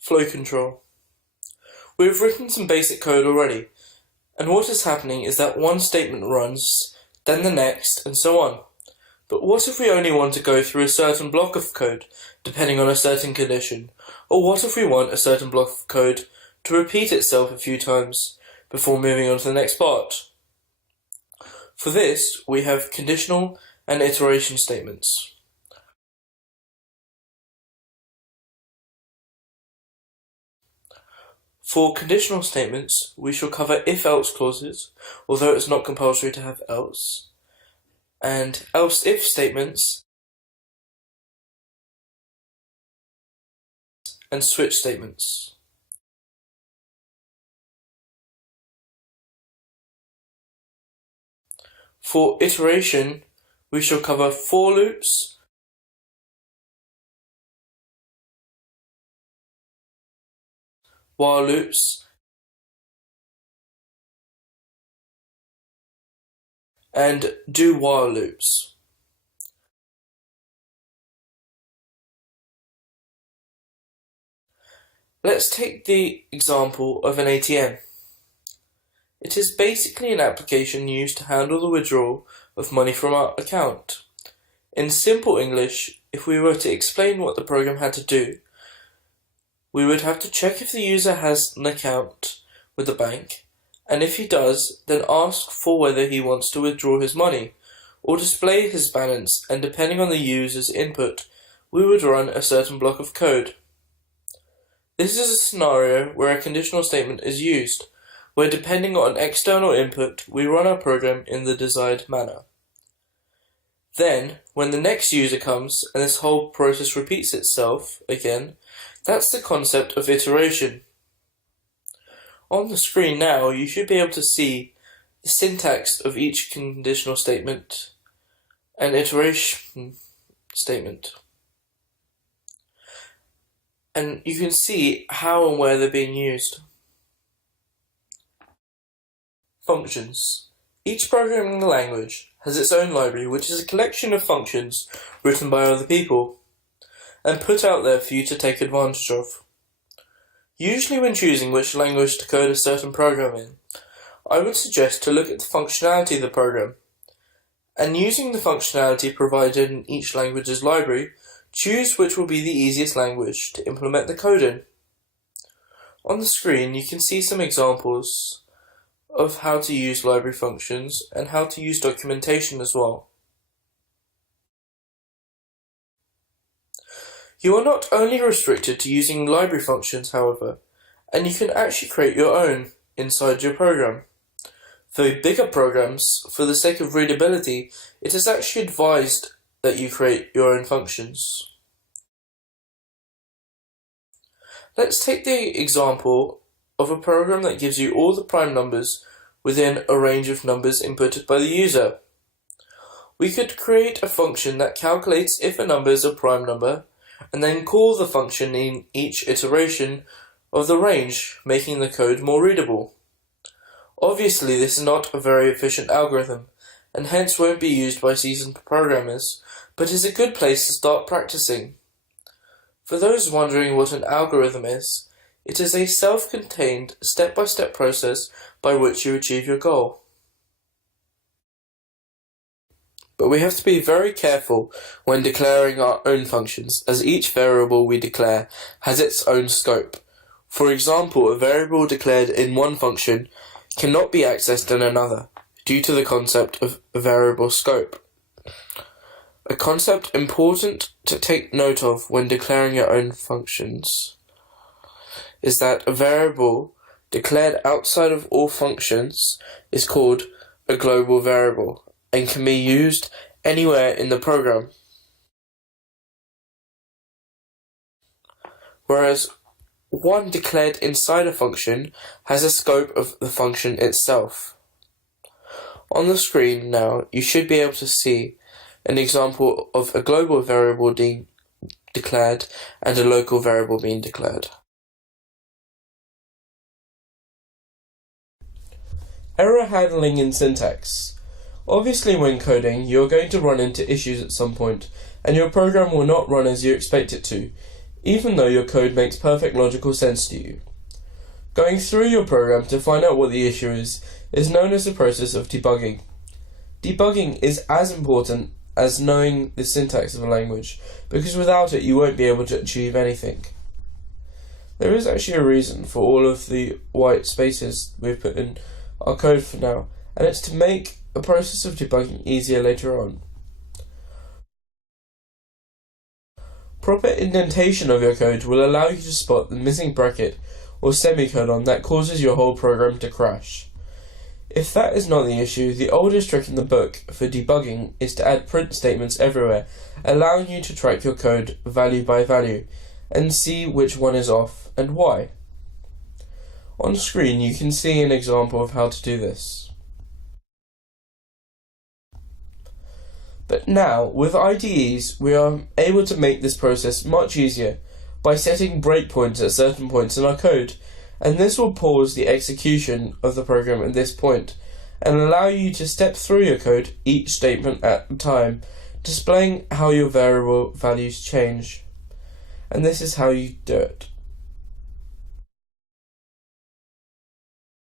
Flow control. We've written some basic code already, and what is happening is that one statement runs, then the next, and so on. But what if we only want to go through a certain block of code, depending on a certain condition? Or what if we want a certain block of code to repeat itself a few times before moving on to the next part? For this, we have conditional and iteration statements. For conditional statements, we shall cover if-else clauses, although it's not compulsory to have else, and else-if statements, and switch statements. For iteration, we shall cover for loops, while loops, and do while loops. Let's take the example of an ATM. It is basically an application used to handle the withdrawal of money from our account. In simple English, if we were to explain what the program had to do, we would have to check if the user has an account with the bank, and if he does, then ask for whether he wants to withdraw his money, or display his balance, and depending on the user's input, we would run a certain block of code. This is a scenario where a conditional statement is used, where depending on external input, we run our program in the desired manner. Then, when the next user comes and this whole process repeats itself again, that's the concept of iteration. On the screen now, you should be able to see the syntax of each conditional statement and iteration statement. And you can see how and where they're being used. Functions. Each programming language has its own library, which is a collection of functions written by other people and put out there for you to take advantage of. Usually when choosing which language to code a certain program in, I would suggest to look at the functionality of the program, and using the functionality provided in each language's library, choose which will be the easiest language to implement the code in. On the screen you can see some examples of how to use library functions and how to use documentation as well. You are not only restricted to using library functions, however, and you can actually create your own inside your program. For bigger programs, for the sake of readability, it is actually advised that you create your own functions. Let's take the example of a program that gives you all the prime numbers within a range of numbers inputted by the user. We could create a function that calculates if a number is a prime number, and then call the function in each iteration of the range, making the code more readable. Obviously, this is not a very efficient algorithm, and hence won't be used by seasoned programmers, but is a good place to start practicing. For those wondering what an algorithm is, it is a self-contained, step-by-step process by which you achieve your goal. But we have to be very careful when declaring our own functions, as each variable we declare has its own scope. For example, a variable declared in one function cannot be accessed in another, due to the concept of a variable scope. A concept important to take note of when declaring your own functions is that a variable declared outside of all functions is called a global variable and can be used anywhere in the program. Whereas one declared inside a function has a scope of the function itself. On the screen now, you should be able to see an example of a global variable being declared and a local variable being declared. Error handling in syntax. Obviously when coding, you're going to run into issues at some point, and your program will not run as you expect it to. even though your code makes perfect logical sense to you. Going through your program to find out what the issue is known as the process of debugging. Debugging is as important as knowing the syntax of a language, because without it you won't be able to achieve anything. There is actually a reason for all of the white spaces we've put in our code for now, and it's to make a process of debugging easier later on. Proper indentation of your code will allow you to spot the missing bracket or semicolon that causes your whole program to crash. If that is not the issue, the oldest trick in the book for debugging is to add print statements everywhere, allowing you to track your code value by value and see which one is off and why. On screen you can see an example of how to do this. But now, with IDEs, we are able to make this process much easier by setting breakpoints at certain points in our code, and this will pause the execution of the program at this point and allow you to step through your code each statement at a time, displaying how your variable values change. And this is how you do it.